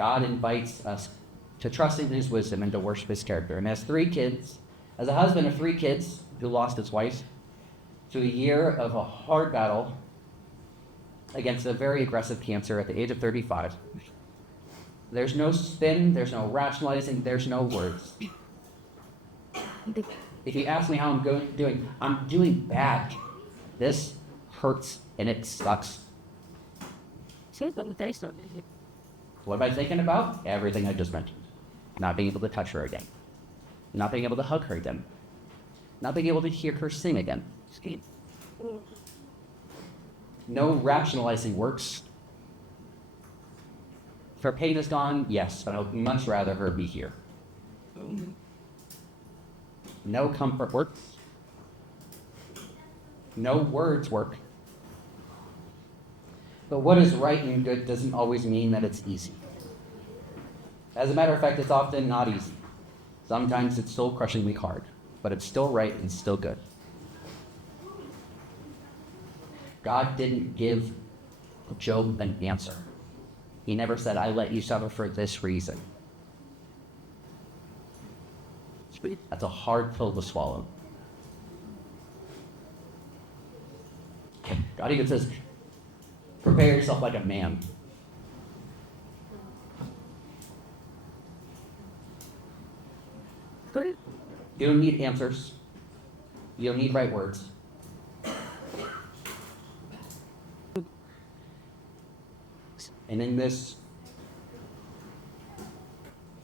God invites us to trust in his wisdom and to worship his character. And as a husband of 3 kids who lost his wife to a year of a hard battle against a very aggressive cancer at the age of 35, there's no spin, there's no rationalizing, there's no words. If you ask me how I'm doing bad. This hurts and it sucks. What am I thinking about? Everything I just mentioned. Not being able to touch her again. Not being able to hug her again. Not being able to hear her sing again. No rationalizing works. If her pain is gone, yes, but I would much rather her be here. No comfort works. No words work. But what is right and good doesn't always mean that it's easy. As a matter of fact, it's often not easy. Sometimes it's soul-crushingly hard, but it's still right and still good. God didn't give Job an answer. He never said, I let you suffer for this reason. That's a hard pill to swallow. God even says, prepare yourself like a man. You don't need answers. You don't need right words. And in this,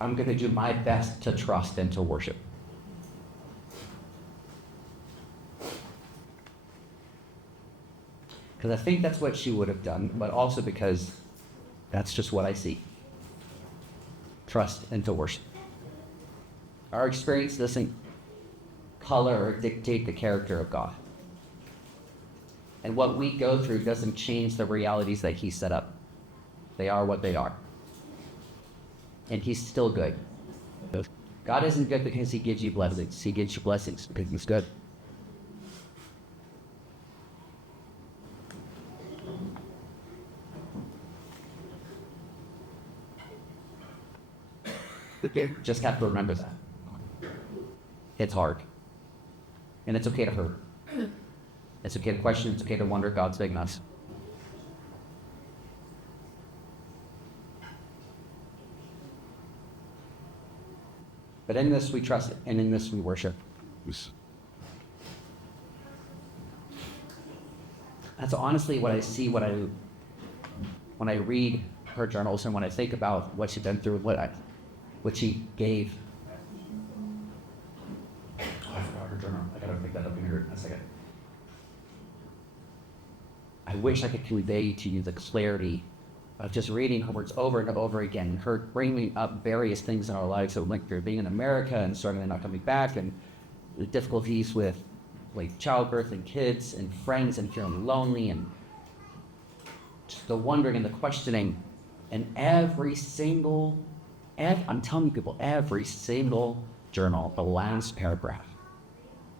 I'm going to do my best to trust and to worship. Because I think that's what she would have done, but also because that's just what I see. Trust and to worship. Our experience doesn't color or dictate the character of God. And what we go through doesn't change the realities that he set up. They are what they are. And he's still good. God isn't good because he gives you blessings. He gives you blessings because he's good. Just have to remember that. It's hard. And it's okay to hurt. It's okay to question. It's okay to wonder. God's big enough. But in this we trust, and in this we worship. That's honestly what I see when I read her journals and when I think about what she'd been through, what she gave. Oh, I forgot her journal. I gotta pick that up here in a second. I wish I could convey to you the clarity of just reading her words over and over again, her bringing up various things in our lives that we went through, being in America and struggling not coming back, and the difficulties with like childbirth and kids and friends and feeling lonely, and just the wondering and the questioning. And I'm telling people, every single journal, the last paragraph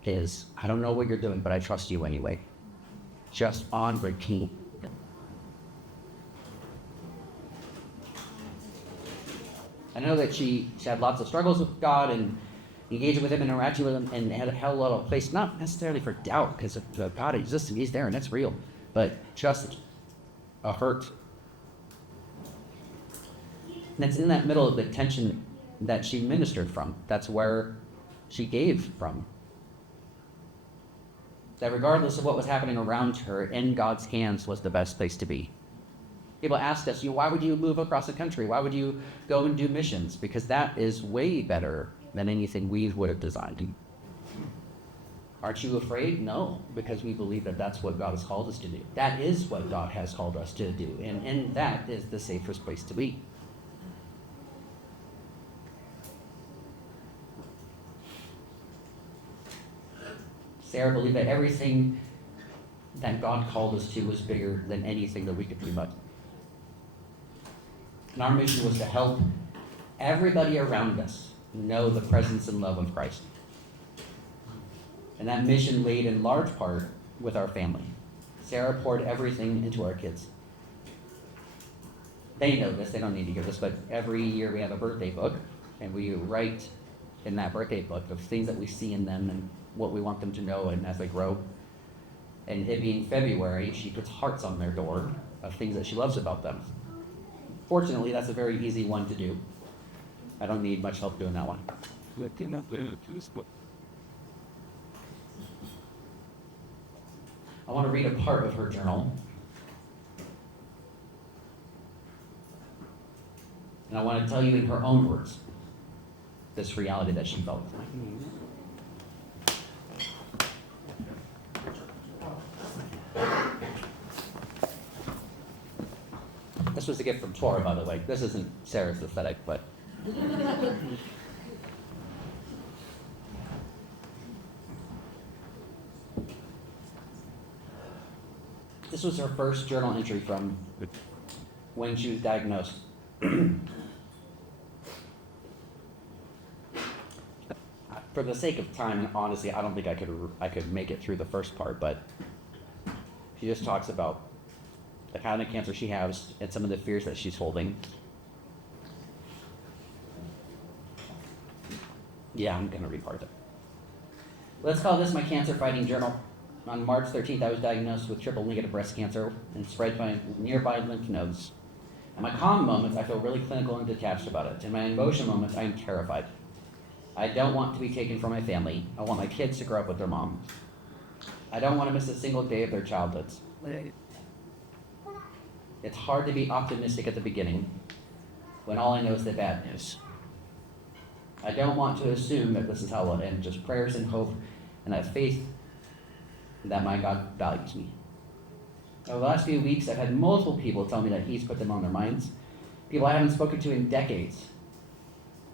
is, I don't know what you're doing, but I trust you anyway. Just on repeat. I know that she had lots of struggles with God and engaging with him and interacting with him, and had a lot of place, not necessarily for doubt, because God exists and he's there and that's real, but just a hurt. And it's in that middle of the tension that she ministered from. That's where she gave from. That regardless of what was happening around her, in God's hands was the best place to be. People asked us, why would you move across the country? Why would you go and do missions? Because that is way better than anything we would have designed. Aren't you afraid? No, because we believe that that's what God has called us to do. That is what God has called us to do, and that is the safest place to be. Sarah believed that everything that God called us to was bigger than anything that we could dream up. And our mission was to help everybody around us know the presence and love of Christ. And that mission laid in large part with our family. Sarah poured everything into our kids. they know this, they don't need to hear this, but every year we have a birthday book, and we write in that birthday book of things that we see in them and what we want them to know and as they grow. And it being February, she puts hearts on their door of things that she loves about them. Fortunately, that's a very easy one to do. I don't need much help doing that one. I want to read a part of her journal. And I want to tell you in her own words this reality that she felt. This was a gift from Tora, by the way. This isn't Sarah's aesthetic, but... This was her first journal entry from when she was diagnosed. For the sake of time, honestly, I don't think I could make it through the first part, but she just talks about the kind of cancer she has and some of the fears that she's holding. Yeah, I'm going to read part of it. Let's call this my cancer fighting journal. On March 13th, I was diagnosed with triple-negative breast cancer and spread by nearby lymph nodes. In my calm moments, I feel really clinical and detached about it. In my emotion moments, I am terrified. I don't want to be taken from my family. I want my kids to grow up with their mom. I don't want to miss a single day of their childhoods. It's hard to be optimistic at the beginning when all I know is the bad news. I don't want to assume that this is how it will end, just prayers and hope and that faith that my God values me. Over the last few weeks, I've had multiple people tell me that He's put them on their minds. People I haven't spoken to in decades.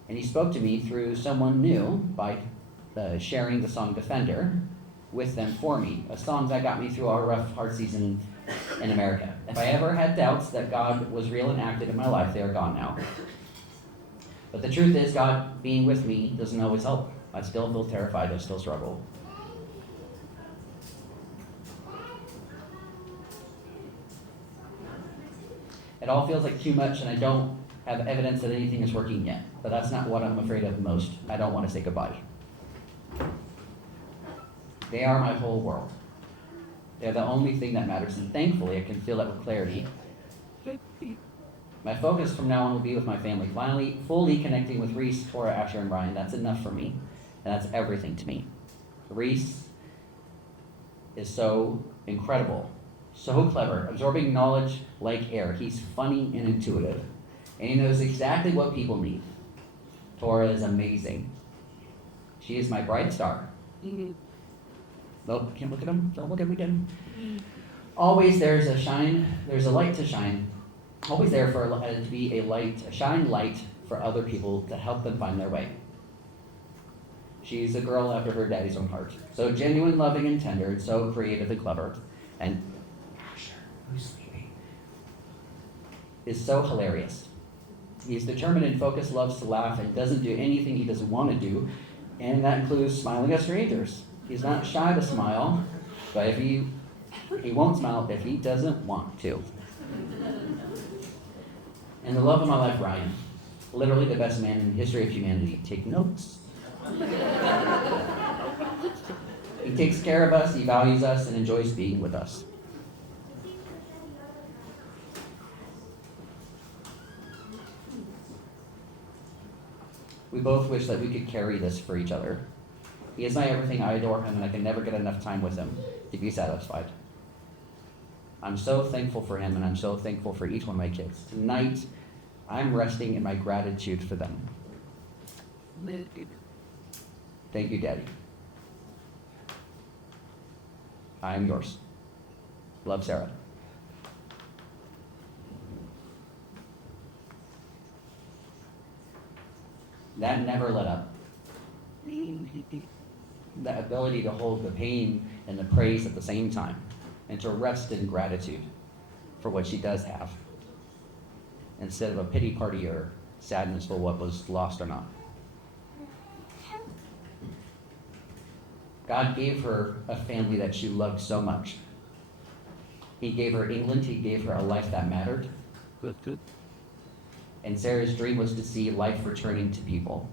And He spoke to me through someone new by sharing the song Defender with them for me, a song that got me through our rough, hard season in America. If I ever had doubts that God was real and active in my life, they are gone now. But the truth is, God being with me doesn't always help. I still feel terrified, I still struggle. It all feels like too much, and I don't have evidence that anything is working yet. But that's not what I'm afraid of most. I don't want to say goodbye. They are my whole world. They're the only thing that matters, and thankfully I can feel that with clarity. My focus from now on will be with my family, finally, fully connecting with Reese, Tora, Asher, and Brian. That's enough for me, and that's everything to me. Reese is so incredible. So clever, absorbing knowledge like air. He's funny and intuitive, and he knows exactly what people need. Tora is amazing. She is my bright star. Oh, can't look at him. Don't look at me again. Always there's a light to shine. Always there to be a shine light for other people to help them find their way. She's a girl after her daddy's own heart. So genuine, loving, and tender, and so creative and clever. And who's sleeping, is so hilarious. He's determined and focused, loves to laugh, and doesn't do anything he doesn't want to do, and that includes smiling at strangers. He's not shy to smile, but if he won't smile if he doesn't want to. And the love of my life, Ryan, literally the best man in the history of humanity. Take notes. He takes care of us, he values us, and enjoys being with us. We both wish that we could carry this for each other. He is my everything, I adore him, and I can never get enough time with him to be satisfied. I'm so thankful for him, and I'm so thankful for each one of my kids. Tonight, I'm resting in my gratitude for them. Thank you, Daddy. I am yours. Love, Sarah. That never let up. The ability to hold the pain and the praise at the same time, and to rest in gratitude for what she does have, instead of a pity party or sadness for what was lost or not. God gave her a family that she loved so much. He gave her England. He gave her a life that mattered. Good. And Sarah's dream was to see life returning to people.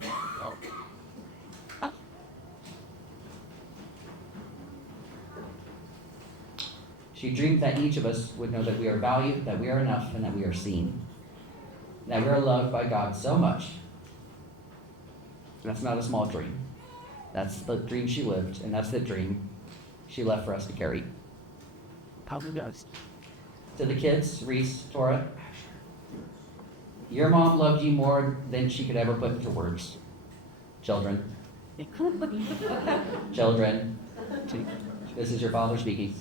She dreamed that each of us would know that we are valued, that we are enough, and that we are seen. That we are loved by God so much. That's not a small dream. That's the dream she lived, and that's the dream she left for us to carry. To the kids, Reese, Tora, your mom loved you more than she could ever put into words. Children. Children. This is your father speaking.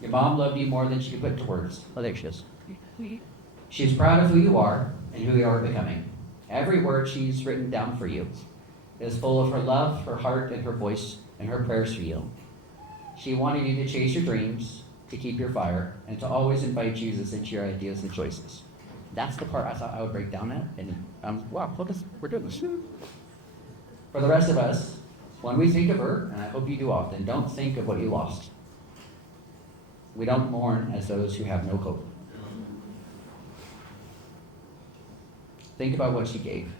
Your mom loved you more than she could put into words. Oh, there she is. She's proud of who you are and who you are becoming. Every word she's written down for you is full of her love, her heart, and her voice, and her prayers for you. She wanted you to chase your dreams, to keep your fire, and to always invite Jesus into your ideas and choices. That's the part I thought I would break down at, and wow, we're doing this. For the rest of us, when we think of her, and I hope you do often, don't think of what you lost. We don't mourn as those who have no hope. Think about what she gave.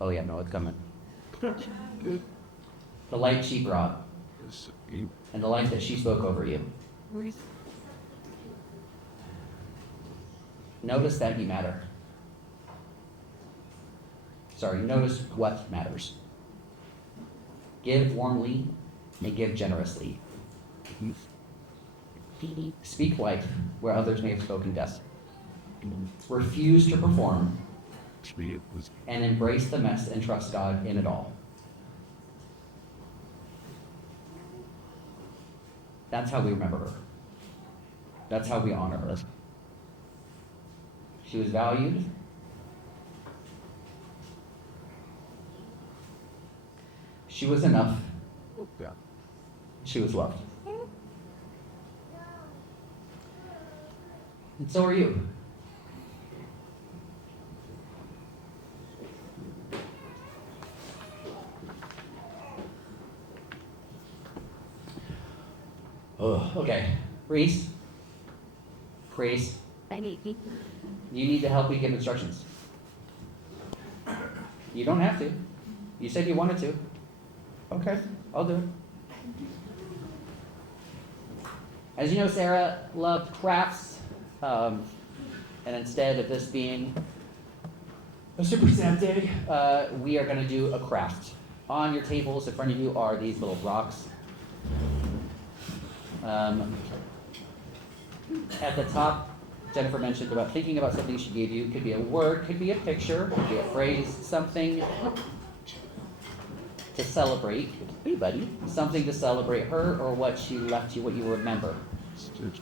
Oh yeah, no, it's coming. The light she brought, and the life that she spoke over you. Notice that you matter. Notice what matters. Give warmly and give generously. Speak life where others may have spoken death. Refuse to perform and embrace the mess and trust God in it all. That's how we remember her. That's how we honor her. She was valued. She was enough. She was loved. And so are you. Oh, okay. Reese. You need to help me give instructions. You don't have to. You said you wanted to. Okay, I'll do it. As you know, Sarah loved crafts, and instead of this being a Super Snap Day, we are going to do a craft. On your tables in front of you are these little rocks. At the top, Jennifer mentioned about thinking about something she gave you. It could be a word, could be a picture, could be a phrase, something to celebrate. Hey, buddy. Something to celebrate her or what she left you, what you remember. And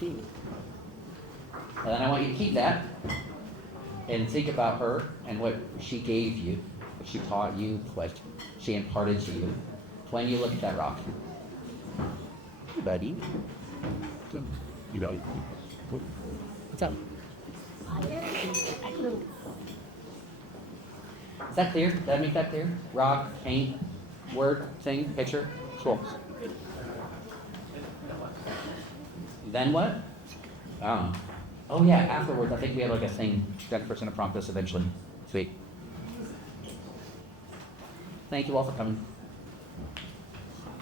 then I want you to keep that and think about her and what she gave you, what she taught you, what she imparted to you when you look at that rock. Hey, buddy. What's up? Is that clear? Did I make that clear? Rock, paint, word, thing, picture. Cool. Then what? Oh yeah, afterwards I think we have like a thing. Jennifer's gonna prompt us eventually. Sweet. Thank you all for coming.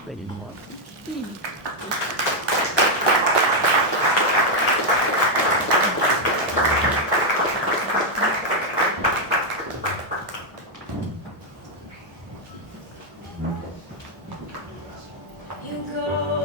They didn't want. You go.